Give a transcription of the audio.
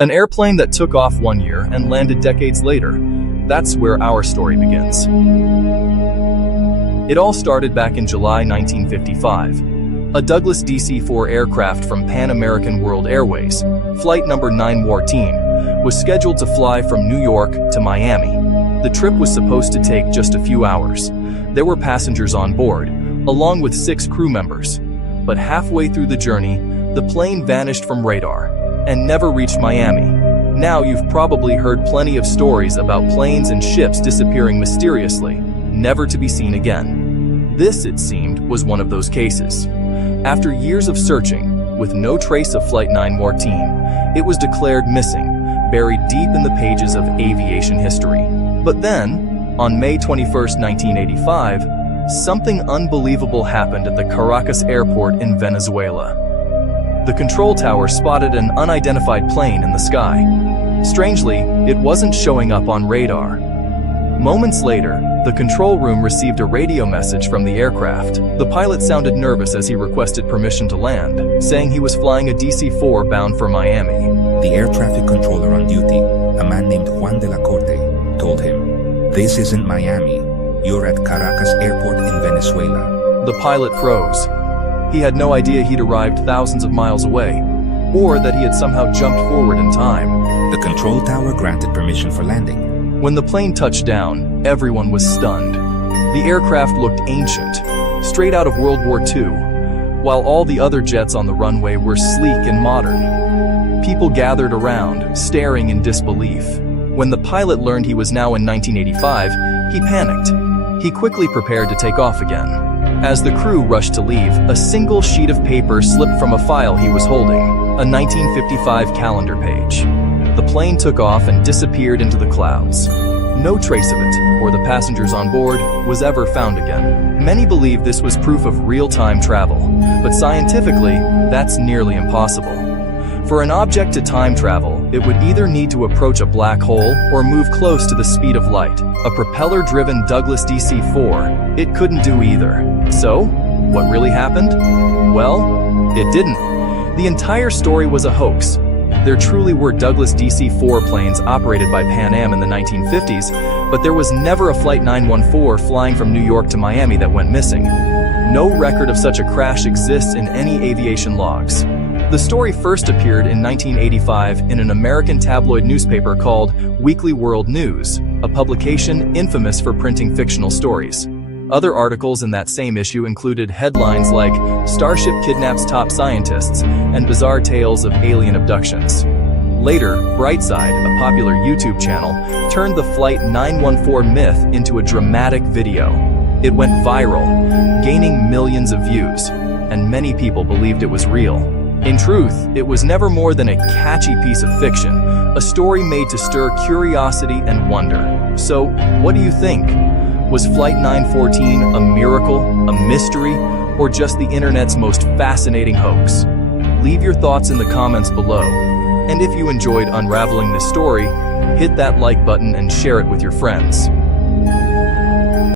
An airplane that took off one year and landed decades later. That's where our story begins. It all started back in July 1955. A Douglas DC-4 aircraft from Pan American World Airways, flight number 914, was scheduled to fly from New York to Miami. The trip was supposed to take just a few hours. There were passengers on board, along with 6 crew members. But halfway through the journey, the plane vanished from radar and never reached Miami. Now you've probably heard plenty of stories about planes and ships disappearing mysteriously, never to be seen again. This, it seemed, was one of those cases. After years of searching, with no trace of Flight 914, it was declared missing, buried deep in the pages of aviation history. But then, on May 21, 1985, something unbelievable happened at the Caracas airport in Venezuela. The control tower spotted an unidentified plane in the sky. Strangely, it wasn't showing up on radar. Moments later, the control room received a radio message from the aircraft. The pilot sounded nervous as he requested permission to land, saying he was flying a DC-4 bound for Miami. The air traffic controller on duty, a man named Juan de la Corte, told him, "This isn't Miami. You're at Caracas Airport in Venezuela." The pilot froze. He had no idea he'd arrived thousands of miles away, or that he had somehow jumped forward in time. The control tower granted permission for landing. When the plane touched down, everyone was stunned. The aircraft looked ancient, straight out of World War II, while all the other jets on the runway were sleek and modern. People gathered around, staring in disbelief. When the pilot learned he was now in 1985, he panicked. He quickly prepared to take off again. As the crew rushed to leave, a single sheet of paper slipped from a file he was holding, a 1955 calendar page. The plane took off and disappeared into the clouds. No trace of it, or the passengers on board, was ever found again. Many believe this was proof of real-time travel, but scientifically, that's nearly impossible. For an object to time travel, it would either need to approach a black hole or move close to the speed of light. A propeller-driven Douglas DC-4, it couldn't do either. So, what really happened? Well, it didn't. The entire story was a hoax. There truly were Douglas DC-4 planes operated by Pan Am in the 1950s, but there was never a Flight 914 flying from New York to Miami that went missing. No record of such a crash exists in any aviation logs. The story first appeared in 1985 in an American tabloid newspaper called Weekly World News, a publication infamous for printing fictional stories. Other articles in that same issue included headlines like "Starship Kidnaps Top Scientists" and bizarre tales of alien abductions. Later, Brightside, a popular YouTube channel, turned the Flight 914 myth into a dramatic video. It went viral, gaining millions of views, and many people believed it was real. In truth, it was never more than a catchy piece of fiction, a story made to stir curiosity and wonder. So, what do you think? Was Flight 914 a miracle, a mystery, or just the internet's most fascinating hoax? Leave your thoughts in the comments below. And if you enjoyed unraveling this story, hit that like button and share it with your friends.